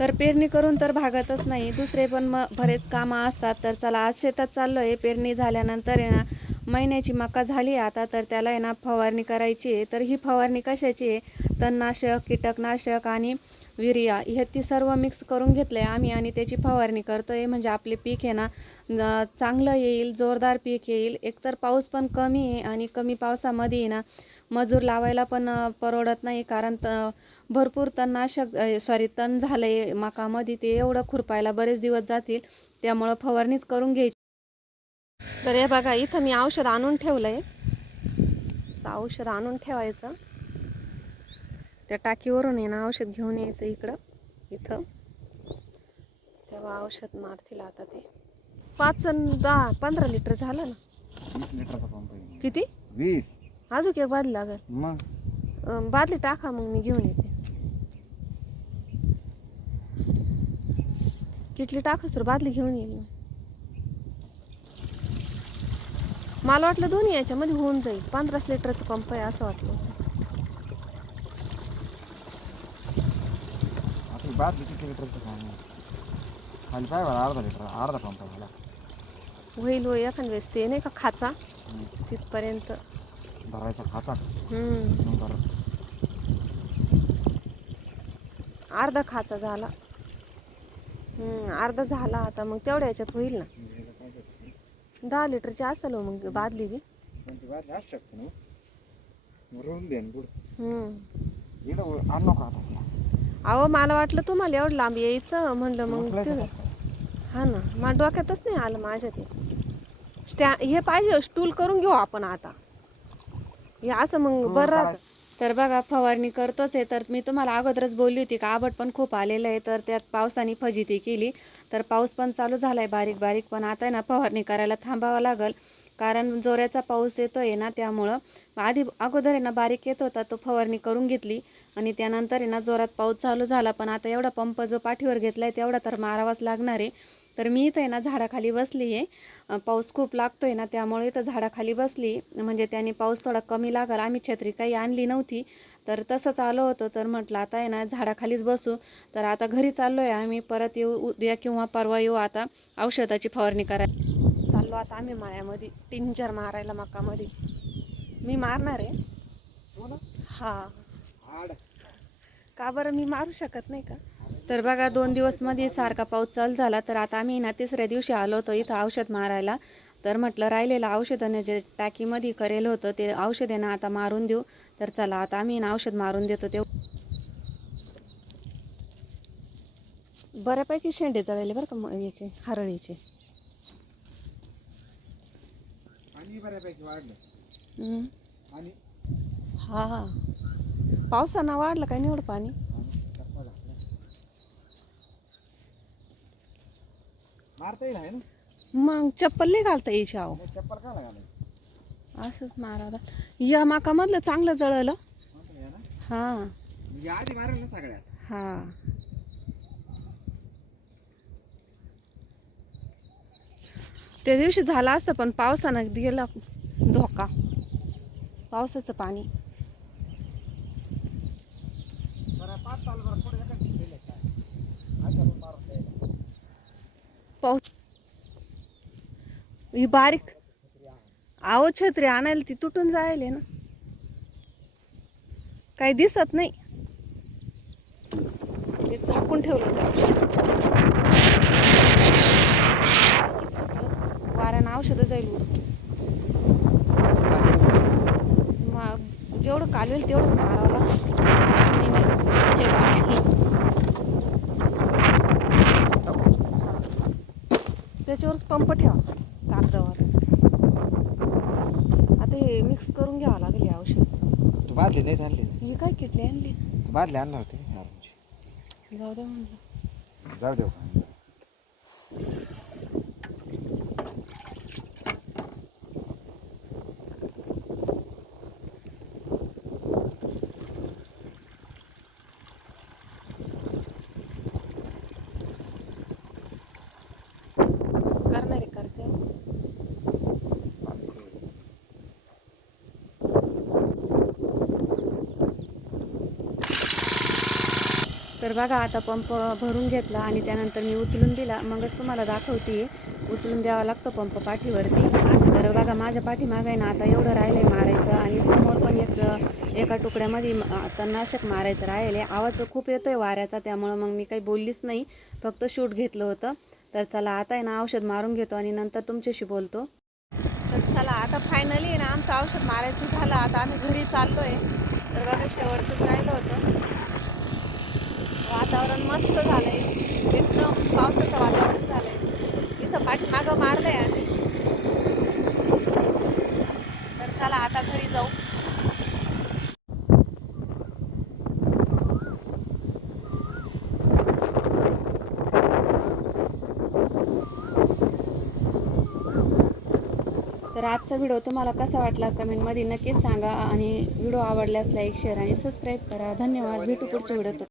तर पेरणी करून तर भागतच नाही, दुसरे पण मग बरेच कामं असतात. तर चला आज शेतात चाललो आहे. पेरणी झाल्यानंतर आहे ना महिन्याची मका झाली आता, तर त्याला आहे ना फवारणी करायची आहे. तर ही फवारणी कशाची आहे? तणनाशक, कीटकनाशक आणि युरिया हे ती सर्व मिक्स करून घेतलं आहे आम्ही आणि त्याची फवारणी करतो आहे. म्हणजे आपले पीक आहे ना चांगलं येईल, जोरदार पीक येईल. एकतर पाऊस पण कमी आहे आणि कमी पावसामध्ये आहे ना मजूर लावायला पण परवडत नाही, कारण भरपूर तणनाशक तण झालं आहे मकामध्ये, ते एवढं खुरपायला बरेच दिवस जातील. त्यामुळं फवारणीच करून घ्यायची. तर हे बघा इथं मी औषध आणून ठेवलं आहे. औषध आणून ठेवायचं, त्या टाकीवरून आहे ना औषध घेऊन यायचं इथं, तेव्हा औषध मारतील. आता ते 5 आणि 10 15 लिटर झालं ना. 20 लिटरचा पंप आहे. किती? 20. अजून एक बादली लागेल. मग बादली टाका, मग मी घेऊन येते. किटली टाका सर, बादली घेऊन येईल मी. मला वाटलं दोन्ही याच्यामध्ये होऊन जाईल. 15 लिटरचा पंप आहे असं वाटलं होतं. आता 22 लिटरचं काम आहे. खाली पाय बरं, अर्धा लिटर, अर्धा पंप झाला. होईल हो एखाद वेळेस. ते नाही का खाचा तिथपर्यंत भरायचा खाचा. अर्धा खाचा झाला. अर्धा झाला आता, मग तेवढ्या याच्यात होईल ना. 10 लिटरची असेल हो मग बादली बी. बादली असू शकते ना. रोहून दे ना पुढे. आणू का आता? अहो मला वाटलं तुम्हाला एवढं लांब यायचं, म्हणलं मग ते. हा ना, मला डोक्यातच नाही आलं माझ्या ते. हे पाहिजे स्टूल करून घेऊ आपण आता, हे असं मग बरं राहतं. तर बघा फवारणी करतोच आहे. तर मी तुम्हाला अगोदरच बोलली होती का आबट पण खूप आलेलं आहे, तर त्यात पावसाने फजिती केली. तर पाऊस पण चालू झालाय बारीक बारीक, पण आता आहे ना फवारणी करायला थांबावं लागल, कारण जोराचा पाऊस येतोय ना. त्यामुळं अगोदर आहे ना बारीक येत होता, तो फवारणी करून घेतली आणि त्यानंतर आहे ना जोरात पाऊस चालू झाला. पण आता एवढा पंप जो पाठीवर घेतलाय तेवढा तर मारावाच लागणार आहे. तर मी इथं आहे ना झाडाखाली बसली आहे. पाऊस खूप लागतोय ना, त्यामुळे इथं झाडाखाली बसली, म्हणजे त्याने पाऊस थोडा कमी लागल. आम्ही छत्री काही आणली नव्हती, तर तसंच आलो होतो. तर म्हटलं आता आहे ना झाडाखालीच बसू. तर आता घरी चाललो आहे आम्ही, परत येऊ उद्या किंवा परवा येऊ आता औषधाची फवारणी करायला. चाललो आता आम्ही माळ्यामध्ये टिंचर मारायला मकामध्ये. मी मारणार आहे. हा का बरं, मी मारू शकत नाही का? तर बघा 2 दिवस मध्ये सारखा पाऊस चालू झाला. तर आता आम्ही ना 3ऱ्या दिवशी आलो होतो इथं औषध मारायला. तर म्हटलं राहिलेलं औषधाने जे टाकीमध्ये करेल होतं ते औषध आहे ना आता मारून देऊ. तर चला आता आम्ही ना औषध मारून देतो. ते बऱ्यापैकी शेंडे जळले बरं का याचे, हरळीचे. आणि बऱ्यापैकी वाढलं. आणि हा पावसानं वाढलं काय नाही एवढं पाणी. मारता येईल आहे ना. मग चप्पल नाही घालता यायची. आहो चप्पल का घालायचं, असंच मारायला. या मकामधलं चांगलं जळलं. हा म्हणजे आधी मारेल ना सगळ्यात. हा त्या दिवशी झाला असतं, पण पावसानं गेला धोका. पावसाचं पाणी पाऊस ही बारीक. आहो छत्री आणायला ती तुटून जायला ना, काही दिसत नाही. ते झाकून ठेवलं वाऱ्यानं औषधं जाईल. जेवढं कालवेल तेवढं मारावं लागतं. त्याच्यावरच पंप ठेवा कागदावर. आता हे मिक्स करून घ्यावं लागेल औषध. तू बादली नाही आणली? ही काय किटली आणली? तू बादली आणणार होती. जाऊ दे म्हणलं. जाऊ देऊ. करणारे करते. तर तर बघा आता पंप भरून घेतला आणि त्यानंतर मी उचलून दिला. मगच तुम्हाला दाखवते. उचलून द्यावा लागतो पंप पाठीवरती. तर बघा माझ्या पाठीमागे आहे ना आता एवढं राहिलं आहे मारायचं आणि समोर पण एका तुकड्यामध्ये तणनाशक मारायचं राहिले. आवाज खूप येतोय वाऱ्याचा, त्यामुळं मग मी काही बोललीच नाही, फक्त शूट घेतलं होतं. तर चला आता आहे ना औषध मारून घेतो आणि नंतर तुमच्याशी बोलतो. तर चला आता फायनली ना आमचं औषध मारायचं झालं. आता आम्ही घरी चाललो आहे. तर बघा शेवटचंच राहिलं होतं. वातावरण मस्त झालंय, एकदम पावसाचं वातावरण झालंय. इथं पाठीमागं मारलंय आम्ही. तर चला आता घरी जाऊ. तर आजचा व्हिडिओ तुम्हाला कसा वाटला कमेंटमध्ये नक्कीच सांगा आणि व्हिडिओ आवडल्यास लाईक शेअर आणि सबस्क्राईब करा. धन्यवाद. भेटू पुढच्या व्हिडिओत.